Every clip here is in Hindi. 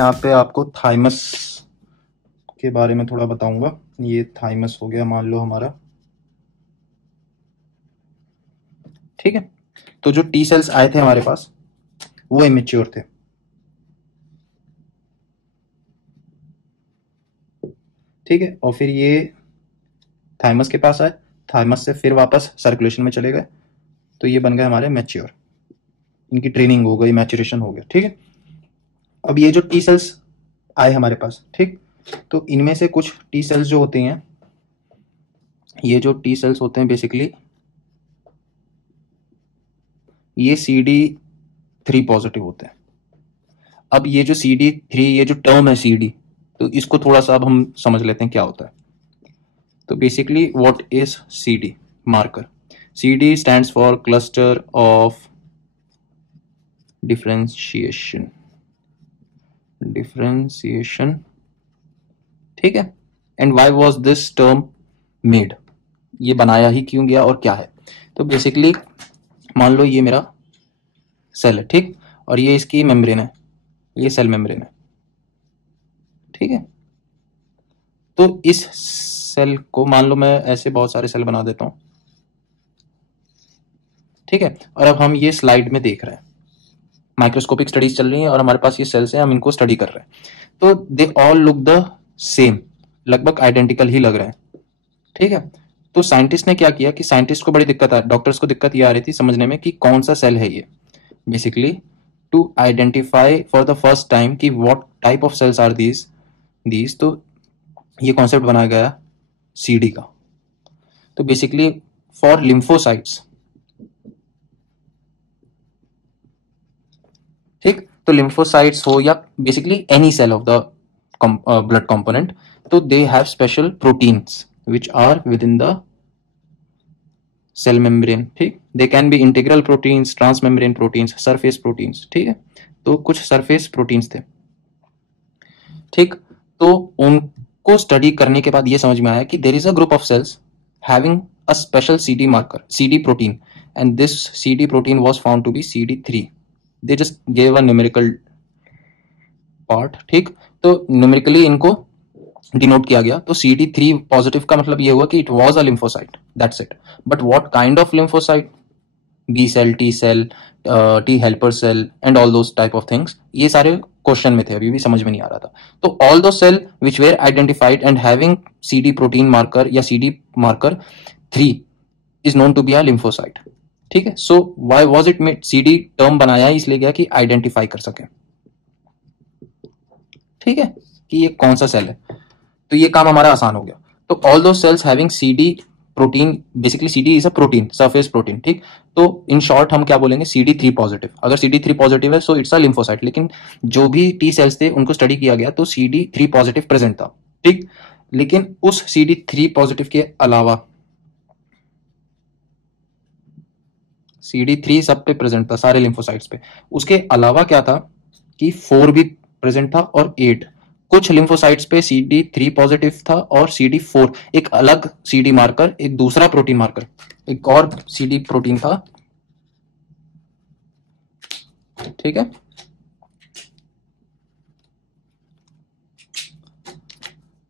यहाँ पे आपको थाइमस के बारे में थोड़ा बताऊंगा। ये थाइमस हो गया मान लो हमारा, ठीक है। तो जो टी सेल्स आए थे हमारे पास वो इमेच्योर थे, ठीक है। और फिर ये थाइमस के पास आए, थाइमस से फिर वापस सर्कुलेशन में चले गए, तो ये बन गए हमारे मैच्योर। इनकी ट्रेनिंग हो गई, मैच्योरेशन हो गया, ठीक है। अब ये जो टी सेल्स आए हमारे पास, ठीक, तो इनमें से कुछ टी सेल्स जो होते हैं, ये जो टी सेल्स होते हैं बेसिकली ये CD3 पॉजिटिव होते हैं। अब ये जो CD3, ये जो टर्म है CD, तो इसको थोड़ा सा अब हम समझ लेते हैं क्या होता है। तो basically what is CD marker? CD stands for cluster of differentiation, ठीक है। And why was this term made? ये बनाया ही क्यों गया और क्या है? तो बेसिकली मान लो ये मेरा सेल है, ठीक, और ये इसकी मेम्ब्रेन है, ये सेल मेम्ब्रेन है, ठीक है। तो इस सेल को मान लो मैं ऐसे बहुत सारे सेल बना देता हूं, ठीक है। और अब हम ये स्लाइड में देख रहे हैं, माइक्रोस्कोपिक स्टडीज चल रही हैं और हमारे पास ये सेल्स हैं, हम इनको स्टडी कर रहे हैं। तो they all look the same, लगभग आइडेंटिकल ही लग रहे हैं, ठीक है। तो साइंटिस्ट ने क्या किया कि साइंटिस्ट को बड़ी दिक्कत आ, डॉक्टर्स को दिक्कत ये आ रही थी समझने में कि कौन सा सेल है ये, basically to identify for the first time कि what type of cells are these. तो ये कॉन्सेप्ट बनाया गया CD का। तो बेसिकली फॉर लिम्फोसाइट्स, ठीक, तो लिम्फोसाइट्स हो या basically any cell of the blood component, तो they have special proteins which are within the cell membrane, ठीक। They can be integral proteins, transmembrane proteins, surface proteins, ठीक है। तो कुछ सरफेस प्रोटीन्स थे, ठीक। तो उनको स्टडी करने के बाद ये समझ में आया कि there is a group of cells having a special CD marker, CD protein, and this CD protein was found to be CD3। They just gave a numerical part, ठीक। तो न्यूमेरिकली इनको डिनोट किया गया। तो CD3 पॉजिटिव का मतलब ये हुआ कि it was a lymphocyte, that's it. But what kind of lymphocyte? B cell, T cell, T helper cell and all those type of things, ये सारे क्वेश्चन में थे, अभी भी समझ में नहीं आ रहा था। तो all those cell which were identified and having CD protein marker या CD marker 3 is known to be a lymphocyte, ठीक है। So why was it made? CD term बनाया इसलिए गया कि आइडेंटिफाई कर सके, ठीक है, कि ये कौन सा सेल है। तो ये काम हमारा आसान हो गया। तो ऑल दो sales having CD protein, basically CD is a protein, surface protein, ठीक। तो इन शॉर्ट हम क्या बोलेंगे? CD3 positive. अगर CD3 पॉजिटिव है सो इट्स अ लिम्फोसाइट। लेकिन जो भी टी सेल्स थे उनको स्टडी किया गया तो CD3 पॉजिटिव प्रेजेंट था, ठीक। लेकिन उस CD3 पॉजिटिव के अलावा CD3 सब पे प्रेजेंट था, सारे लिम्फोसाइट्स पे। उसके अलावा क्या था कि 4 भी प्रेजेंट था और 8। कुछ लिम्फोसाइट्स पे CD3 पॉजिटिव था और CD4 एक अलग CD मार्कर, एक दूसरा प्रोटीन मार्कर, एक और CD प्रोटीन था, ठीक है।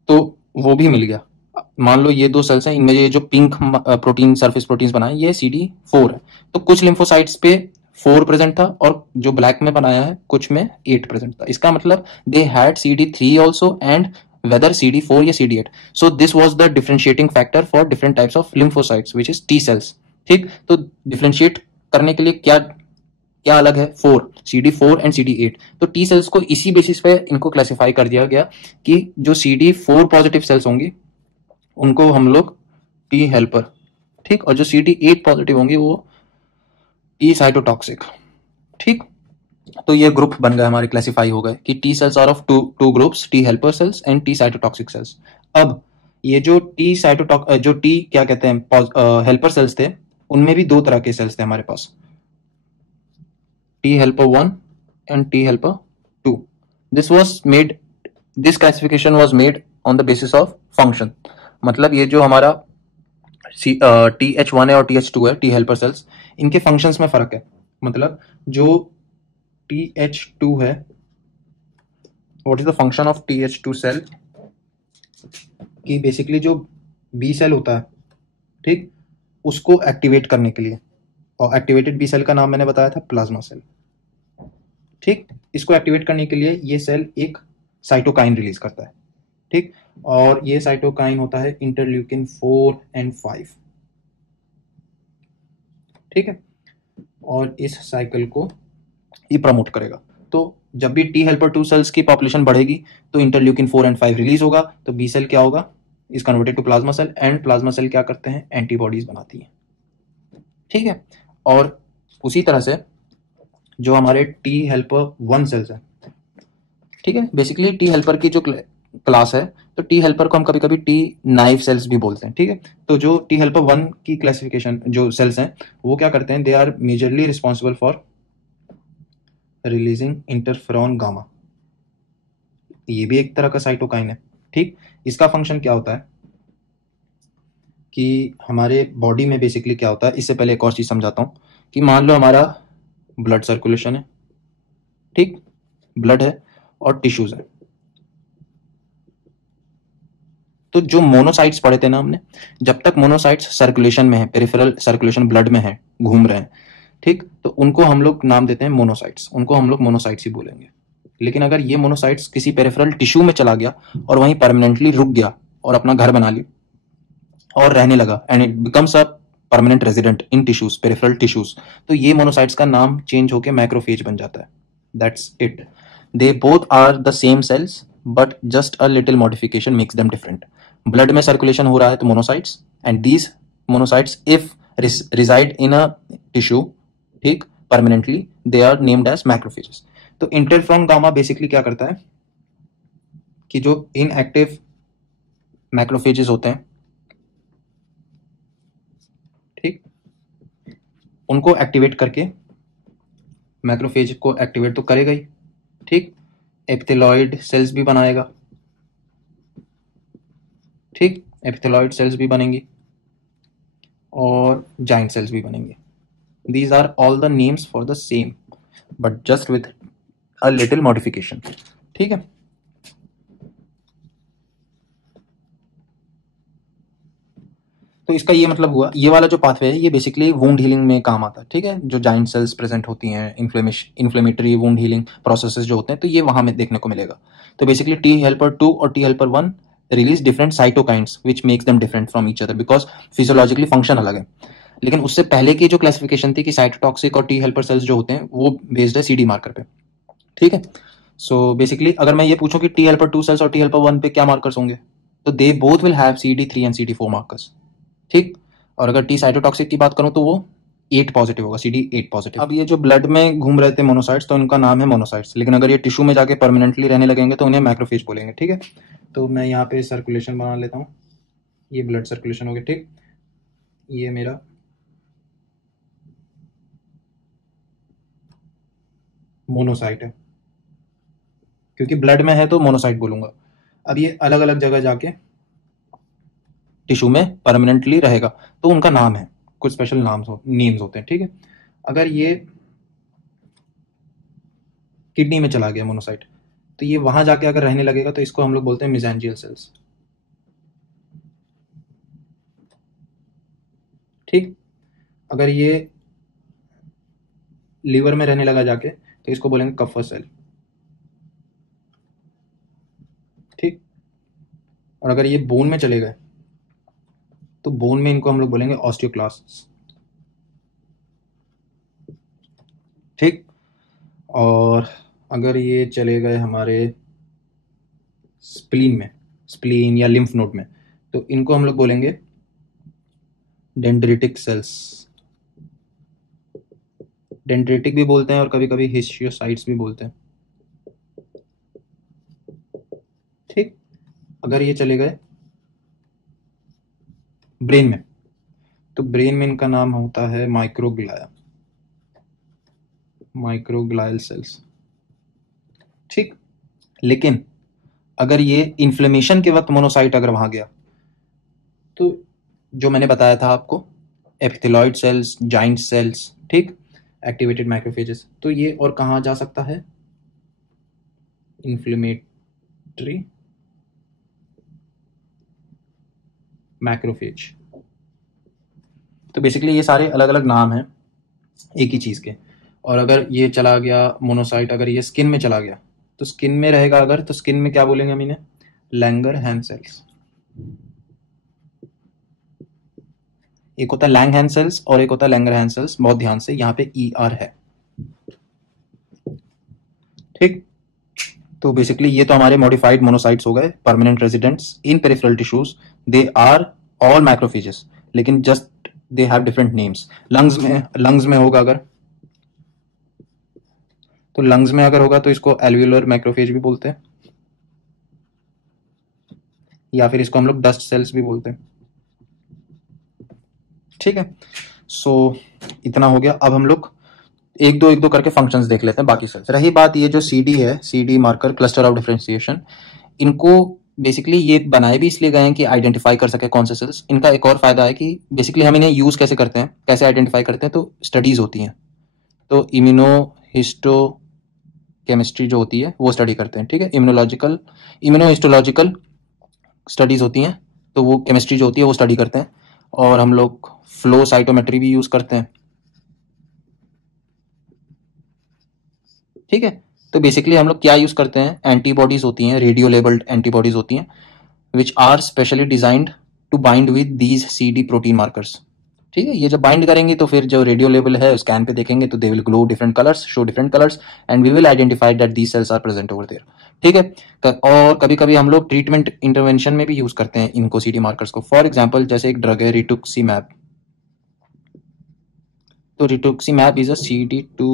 तो वो भी मिल गया। मान लो ये दो सेल्स हैं, इनमें ये जो पिंक प्रोटीन, सरफेस प्रोटीन्स बनाए ये CD4 है। तो कुछ लिम्फोसाइट्स पे 4 प्रेजेंट था और जो ब्लैक में बनाया है कुछ में 8 प्रेजेंट था। इसका मतलब they had CD3 also and whether CD4 या CD8. So this was the differentiating factor for different types of lymphocytes which is T cells, ठीक। तो डिफरेंशिएट करने के लिए क्या क्या अलग है? 4, CD4 एंड CD8। तो टी सेल्स को इसी बेसिस पे इनको क्लासिफाई कर दिया गया कि जो CD4 पॉजिटिव सेल्स होंगी उनको हम लोग टी हेल्पर, ठीक, और जो CD8 पॉजिटिव होंगी वो टी साइटोटॉक्सिक, ठीक। तो ये ग्रुप बन गए हमारे, क्लासिफाई हो गए कि T cells are of two groups, T helper cells and T cytotoxic cells. अब ये जो टी साइटोटॉक जो टी क्या कहते हैं हेल्पर सेल्स थे, उनमें भी दो तरह के सेल्स थे हमारे पास, T helper 1 and T helper 2. This classification was made on the basis of function. मतलब ये जो हमारा TH1 है और TH2 है, T helper cells, इनके फंक्शंस में फर्क है। मतलब जो TH2 है what is the function of TH2 cell, कि बेसिकली जो बी सेल होता है, ठीक, उसको एक्टिवेट करने के लिए, और एक्टिवेटेड बी सेल का नाम मैंने बताया था प्लाज्मा सेल, ठीक, इसको एक्टिवेट करने के लिए ये सेल एक साइटोकाइन रिलीज करता है, ठीक, और ये साइटोकाइन होता है इंटरल्यूकिन 4 एंड 5, ठीक है, और इस साइकिल को ये प्रमोट करेगा। तो जब भी टी हेल्पर 2 सेल्स की पॉपुलेशन बढ़ेगी तो इंटरल्यूकिन 4 एंड 5 रिलीज होगा, तो बी सेल क्या होगा, is converted to plasma cell, and plasma cell क्या करते हैं, एंटीबॉडीज बनाती हैं, ठीक है। और उसी तरह से जो हमारे टी हेल्पर 1 सेल्स हैं, ठीक है, बेसिकली टी हेल्पर की जो क्लास है, तो टी हेल्पर को हम कभी कभी टी नाइफ सेल्स भी बोलते हैं, ठीक है। तो जो टी हेल्पर 1 की क्लासिफिकेशन जो सेल्स हैं, वो क्या करते हैं, they are majorly responsible for releasing interferon gamma, ये भी एक तरह का साइटोकाइन है, ठीक। इसका फंक्शन क्या होता है कि हमारे बॉडी में बेसिकली क्या होता है, इससे पहले एक और चीज समझाता हूँ, कि मान लो हमारा ब्लड सर्कुलेशन है, ठीक, ब्लड है और टिश्यूज है, तो जो मोनोसाइट्स पढ़े थे ना हमने, जब तक मोनोसाइट्स सर्कुलेशन में है, पेरिफेरल सर्कुलेशन ब्लड में है, घूम रहे हैं, ठीक, तो उनको हम लोग नाम देते हैं मोनोसाइट्स, उनको हम लोग मोनोसाइट्स ही बोलेंगे। लेकिन अगर ये मोनोसाइट्स किसी पेरिफेरल टिश्यू में चला गया और वहीं परमानेंटली रुक गया और अपना घर बना ली और रहने लगा, and it becomes a permanent resident in tissues, peripheral tissues, तो ये मोनोसाइट्स का नाम चेंज होकर मैक्रोफेज बन जाता है। That's it, they both are the same cells but just a little modification makes them different. Blood में सर्कुलेशन हो रहा है तो monocytes, and these monocytes if reside in a tissue, ठीक, permanently, they are named as macrophages. तो इंटरफ्रॉन गामा बेसिकली क्या करता है कि जो इनएक्टिव मैक्रोफेजेस होते हैं, ठीक, उनको एक्टिवेट करके, मैक्रोफेज को एक्टिवेट तो करेगा ही, ठीक, एपिथेलॉइड सेल्स भी बनाएगा, ठीक, एपिथेलॉइड सेल्स भी बनेंगी और जाइंट सेल्स भी बनेंगे। These are all the names for the same but just with a little modification, ठीक है। तो इसका ये मतलब हुआ, ये वाला जो पाथवे है ये बेसिकली वुंड हीलिंग में काम आता है, ठीक है, जो जाइंट सेल्स प्रेजेंट होती हैं, इन्फ्लेमेटरी वुंड हीलिंग प्रोसेसेस जो होते हैं, तो ये वहां में देखने को मिलेगा। तो बेसिकली टी हेल्पर 2 और T helper 1 release different cytokines which makes them different from each other because physiologically function अलग है। लेकिन उससे पहले की जो क्लासिफिकेशन थी कि साइटोटॉक्सिक और टी हेल्पर सेल्स जो होते हैं वो बेस्ड है CD मार्कर पे, ठीक है। सो बेसिकली अगर मैं ये पूछूं कि टी हेल्पर 2 सेल्स और टी हेल्पर 1 पे क्या मार्कर्स होंगे, तो they both will have CD3 and CD4 markers, ठीक। और अगर टी साइटोटॉक्सिक की बात करूं तो वो 8 पॉजिटिव होगा, CD8 पॉजिटिव। अब ये जो ब्लड में घूम रहे थे मोनोसाइट्स, तो उनका नाम है मोनोसाइट्स, लेकिन अगर ये टिश्यू में जाके परमानेंटली रहने लगेंगे तो उन्हें मैक्रोफेज बोलेंगे, ठीक है। तो मैं यहाँ पे सर्कुलेशन बना लेता हूँ, ये ब्लड सर्कुलेशन हो गया, ठीक, ये मेरा मोनोसाइट है, क्योंकि ब्लड में है तो मोनोसाइट बोलूंगा। अब ये अलग अलग जगह जाके टिश्यू में परमानेंटली रहेगा, तो उनका नाम है, कुछ स्पेशल नेम्स होते हैं, ठीक है। अगर ये किडनी में चला गया मोनोसाइट, तो ये वहां जाके अगर रहने लगेगा तो इसको हम लोग बोलते हैं मिजेंजियल सेल्स, ठीक। अगर ये लीवर में रहने लगा जाके तो इसको बोलेंगे कफर सेल, ठीक। और अगर ये बोन में चले गए तो बोन में इनको हम लोग बोलेंगे ऑस्टियोक्लास्ट, ठीक। और अगर ये चले गए हमारे स्प्लीन में, स्प्लीन या लिम्फ नोड में, तो इनको हम लोग बोलेंगे डेंड्रिटिक सेल्स, डेंड्रिटिक भी बोलते हैं और कभी कभी हिस्टियोसाइट्स भी बोलते हैं, ठीक। अगर ये चले गए ब्रेन में, तो ब्रेन में इनका नाम होता है माइक्रोग्लाया, माइक्रोग्लायल सेल्स, ठीक। लेकिन अगर ये इन्फ्लेमेशन के वक्त मोनोसाइट अगर वहां गया, तो जो मैंने बताया था आपको, एपिथेलॉइड सेल्स, जाइंट सेल्स, ठीक, एक्टिवेटेड मैक्रोफेजेस, तो ये और कहाँ जा सकता है, मैक्रोफेज। तो बेसिकली ये सारे अलग अलग नाम हैं एक ही चीज़ के। और अगर ये चला गया मोनोसाइट, अगर ये स्किन में चला गया तो स्किन में रहेगा, अगर तो स्किन में क्या बोलेंगे हम इन्हें, लैंगरहैंस सेल्स। एक होता है लैंगरहैंस सेल्स और एक होता है लैंगरहैंस सेल्स। बहुत ध्यान से, यहाँ पे ई आर है, ठीक। तो बेसिकली ये तो हमारे मॉडिफाइड मोनोसाइट्स हो गए, permanent residents in peripheral tissues. They are all macrophages, लेकिन just they have different names. Lungs में होगा अगर, तो लंग्स में अगर होगा तो इसको एल्वियोलर माइक्रोफेज भी बोलते हैं, या फिर इसको हम लोग डस्ट सेल्स भी बोलते हैं, ठीक है। सो इतना हो गया। अब हम लोग एक दो करके फंक्शंस देख लेते हैं बाकी सेल्स। रही बात ये जो सी डी है, C D marker, cluster of differentiation, इनको बेसिकली ये बनाए भी इसलिए गए हैं कि आइडेंटिफाई कर सके कौन से सेल्स। इनका एक और फायदा है कि बेसिकली हम इन्हें यूज कैसे करते हैं, कैसे आइडेंटिफाई करते हैं, तो स्टडीज होती हैं। तो इम्यूनो हिस्टो केमिस्ट्री जो होती है वो स्टडी करते हैं, ठीक है। इम्यूनो हिस्टोलॉजिकल स्टडीज होती हैं, तो वो केमिस्ट्री जो होती है वो स्टडी करते हैं। और हम लोग फ्लो साइटोमेट्री भी यूज करते हैं, ठीक है। तो बेसिकली हम लोग क्या यूज करते हैं, एंटीबॉडीज होती हैं, रेडियो लेबल्ड एंटीबॉडीज होती हैं, which are specially designed to bind with these C D protein markers, ठीक है। ये जब बाइंड करेंगे तो फिर जो रेडियो लेवल है स्कैन पे देखेंगे तो they will glow different colours, show different colours, and we will identify that these cells are present over there, ठीक है। और कभी कभी हम लोग ट्रीटमेंट इंटरवेंशन में भी यूज करते हैं इनको, सीडी मार्कर्स को। फॉर एग्जाम्पल जैसे एक ड्रग है रिटुक्सीमैब, तो rituximab is a CD2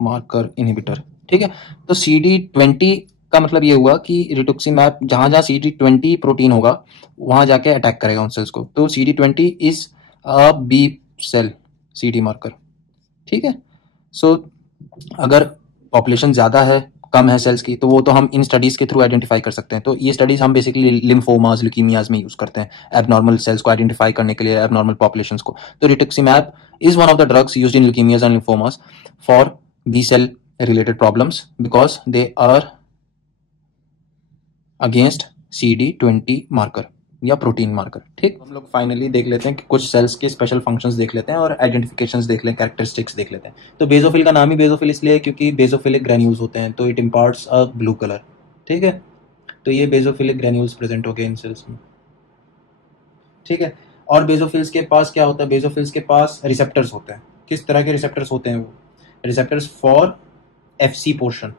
marker inhibitor, ठीक है। तो CD20 का मतलब ये हुआ कि रिटुक्सीमैब जहां जहां CD20 प्रोटीन होगा वहां जाके अटैक करेगा उन सेल्स को। तो CD20 is a B cell CD marker, ठीक है। सो अगर पॉपुलेशन ज्यादा है, कम है सेल्स की, तो वो तो हम इन स्टडीज के थ्रू आइडेंटिफाई कर सकते हैं। तो ये स्टडीज हम बेसिकली लिम्फोमास, ल्यूकीमियाज में यूज करते हैं एबनॉर्मल सेल्स को आइडेंटिफाई करने के लिए, एबनॉर्मल पॉपुलेशंस को। तो rituximab is one of the drugs used in leukaemias and lymphomas for B cell related problems because they are against CD20 marker या प्रोटीन मार्कर, ठीक। हम लोग फाइनली देख लेते हैं कि कुछ सेल्स के स्पेशल फंक्शंस देख लेते हैं और आइडेंटिफिकेशंस देख लें, कैरेक्टरिस्टिक्स देख लेते हैं। तो बेसोफिल का नाम ही बेसोफिल इसलिए है क्योंकि बेसोफिलिक ग्रेन्यूल्स होते हैं, तो it imparts a blue colour, ठीक है। तो ये बेसोफिलिक ग्रेन्यूल्स प्रेजेंट हो गए इन सेल्स में, ठीक है। और बेसोफिल्स के पास क्या होता है, बेसोफिल्स के पास रिसेप्टर्स होते हैं। किस तरह के रिसेप्टर्स होते हैं वो, रिसेप्टर्स फॉर FC पोर्शन,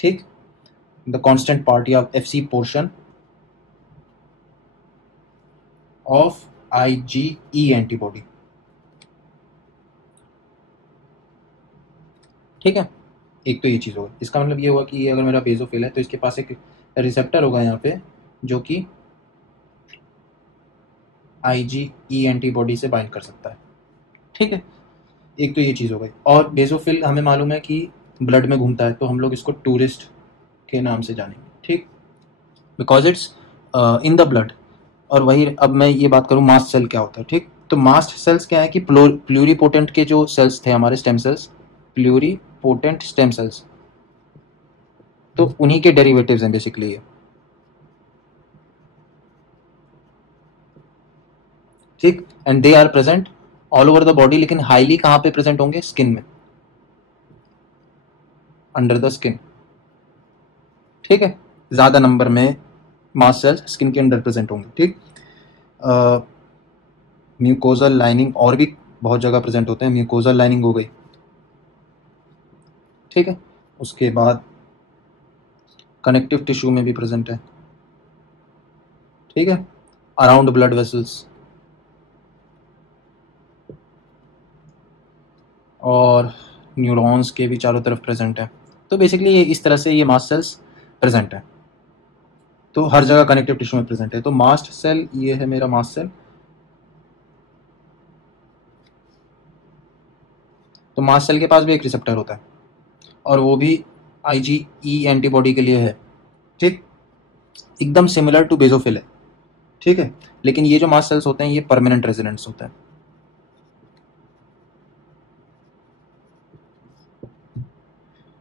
ठीक, द कांस्टेंट पार्ट या FC portion of IgE antibody, ठीक है। एक तो ये चीज होगा, इसका मतलब ये हुआ कि अगर मेरा बेसोफिल है तो इसके पास एक रिसेप्टर होगा यहाँ पे जो कि IgE एंटीबॉडी से बाइंड कर सकता है, ठीक है। एक तो ये चीज हो गई। और बेसोफिल हमें मालूम है कि ब्लड में घूमता है, तो हम लोग इसको टूरिस्ट के नाम से जानेंगे, ठीक, because it's in the blood. और वही अब मैं ये बात करूं मास्ट सेल क्या होता है, ठीक। तो मास्ट सेल्स क्या है कि प्लूरीपोटेंट के जो सेल्स थे हमारे stem cells, pluripotent stem cells, तो उन्हीं के डेरिवेटिव्स हैं बेसिकली ये, ठीक। And they are present all over the body, लेकिन हाईली कहां पे प्रेजेंट होंगे, स्किन में, अंडर द स्किन, ठीक है। ज्यादा नंबर में मास्ट सेल्स स्किन के अंदर प्रेजेंट होंगे, ठीक। म्यूकोजल लाइनिंग और भी बहुत जगह प्रेजेंट होते हैं, म्यूकोजल लाइनिंग हो गई, ठीक है। उसके बाद कनेक्टिव टिश्यू में भी प्रेजेंट है, ठीक है, अराउंड ब्लड वेसल्स, और न्यूरॉन्स के भी चारों तरफ प्रेजेंट है। तो बेसिकली ये इस तरह से ये मास्ट सेल्स प्रेजेंट है, तो हर जगह कनेक्टिव टिश्यू में प्रेजेंट है। तो मास्ट सेल ये है मेरा मास्ट सेल। तो मास्ट सेल के पास भी एक रिसेप्टर होता है और वो भी IgE एंटीबॉडी के लिए है, ठीक, एकदम सिमिलर टू बेसोफिल है, ठीक है। लेकिन ये जो मास्ट सेल्स होते हैं ये परमानेंट रेजिडेंट्स होते हैं,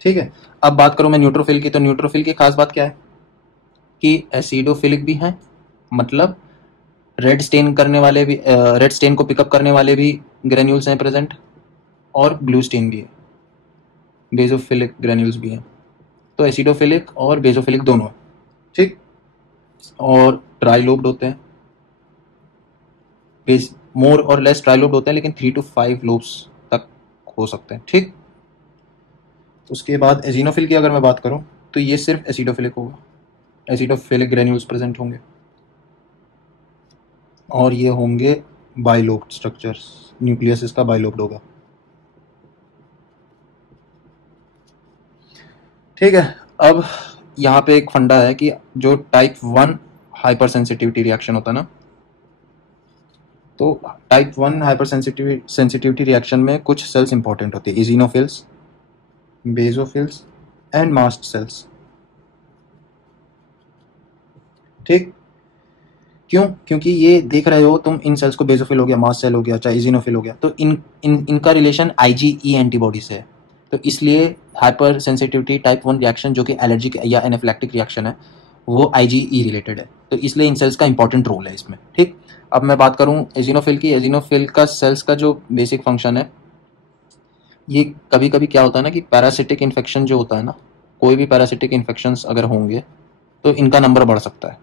ठीक है। अब बात करूं मैं न्यूट्रोफिल की, तो न्यूट्रोफिल की खास बात क्या है कि एसिडोफिलिक भी हैं, मतलब रेड स्टेन करने वाले भी, रेड स्टेन को पिकअप करने वाले भी ग्रेन्यूल्स हैं प्रेजेंट, और ब्लू स्टेन भी है, बेजोफिलिक ग्रेन्यूल्स भी हैं। तो एसिडोफिलिक और बेजोफिलिक दोनों है, ठीक। और ट्राइलोब्ड होते हैं, मोर और लेस ट्राइलोब्ड होते हैं, लेकिन 3 to 5 लोब्स तक हो सकते हैं, ठीक। उसके बाद एजिनोफिल की अगर मैं बात करूं तो ये सिर्फ एसिडोफिलिक होगा, एसिडोफिलिक ग्रेन्यूल्स प्रेजेंट होंगे, और ये होंगे बाइलोब्ड स्ट्रक्चर्स, न्यूक्लियस इसका बाइलोब्ड होगा, ठीक है। अब यहाँ पे एक फंडा है कि जो टाइप 1 हाइपर सेंसिटिविटी रिएक्शन होता है ना, तो टाइप 1 हाइपर सेंसिटिविटी रिएक्शन में कुछ सेल्स इंपॉर्टेंट होते हैं, इजिनोफिल्स, बेजोफिल्स एंड मास्ट सेल्स, ठीक। क्यों? क्योंकि ये देख रहे हो तुम, इन सेल्स को बेजोफिल हो गया, मास्ट सेल हो गया, चाहे इजिनोफिल हो गया, तो इनका रिलेशन आईजीई एंटीबॉडी से है। तो इसलिए हाइपर सेंसिटिविटी टाइप 1 रिएक्शन जो कि एलर्जिक या एनाफिलैक्टिक रिएक्शन है, वो आईजीई रिलेटेड है, तो इसलिए इन सेल्स का इंपॉर्टेंट रोल है इसमें, ठीक। अब मैं बात करूं एजिनोफिल की, एजिनोफिल का सेल्स का जो बेसिक फंक्शन है, ये कभी कभी क्या होता है ना कि पैरासिटिक इन्फेक्शन जो होता है ना, कोई भी पैरासिटिक इन्फेक्शंस अगर होंगे तो इनका नंबर बढ़ सकता है।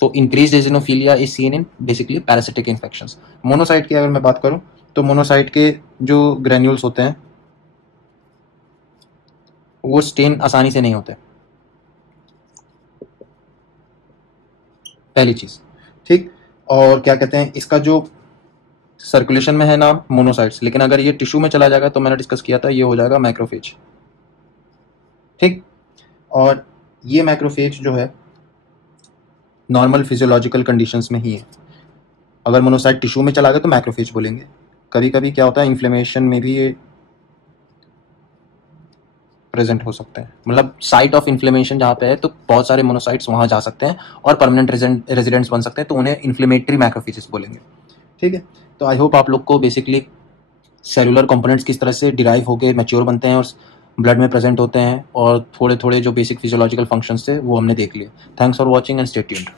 तो increase eosinophilia is seen in basically parasitic infections. Monocyte की अगर मैं बात करूं तो मोनोसाइट के जो ग्रेन्यूल्स होते हैं वो स्टेन आसानी से नहीं होते, पहली चीज, ठीक। और क्या कहते हैं, इसका जो सर्कुलेशन में है नाम मोनोसाइट्स, लेकिन अगर ये टिश्यू में चला जाएगा तो मैंने डिस्कस किया था, ये हो जाएगा मैक्रोफेज, ठीक। और ये मैक्रोफेज जो है नॉर्मल फिजियोलॉजिकल कंडीशंस में ही है। अगर मोनोसाइट टिश्यू में चला गया तो मैक्रोफेज बोलेंगे। कभी कभी क्या होता है, इन्फ्लेमेशन में भी ये प्रेजेंट हो सकते हैं, मतलब साइट ऑफ इन्फ्लेमेशन जहाँ पे है तो बहुत सारे मोनोसाइट्स वहाँ जा सकते हैं और परमानेंट रेजिडेंट्स बन सकते हैं, तो उन्हें इन्फ्लेमेटरी मैक्रोफेजेस बोलेंगे, ठीक है। तो आई होप आप लोग को बेसिकली सेलुलर कंपोनेंट्स किस तरह से डिराइव होकर मैच्योर बनते हैं और ब्लड में प्रेजेंट होते हैं, और थोड़े थोड़े जो बेसिक फिजियोलॉजिकल फंक्शंस थे वो हमने देख लिए। Thanks for watching and stay tuned.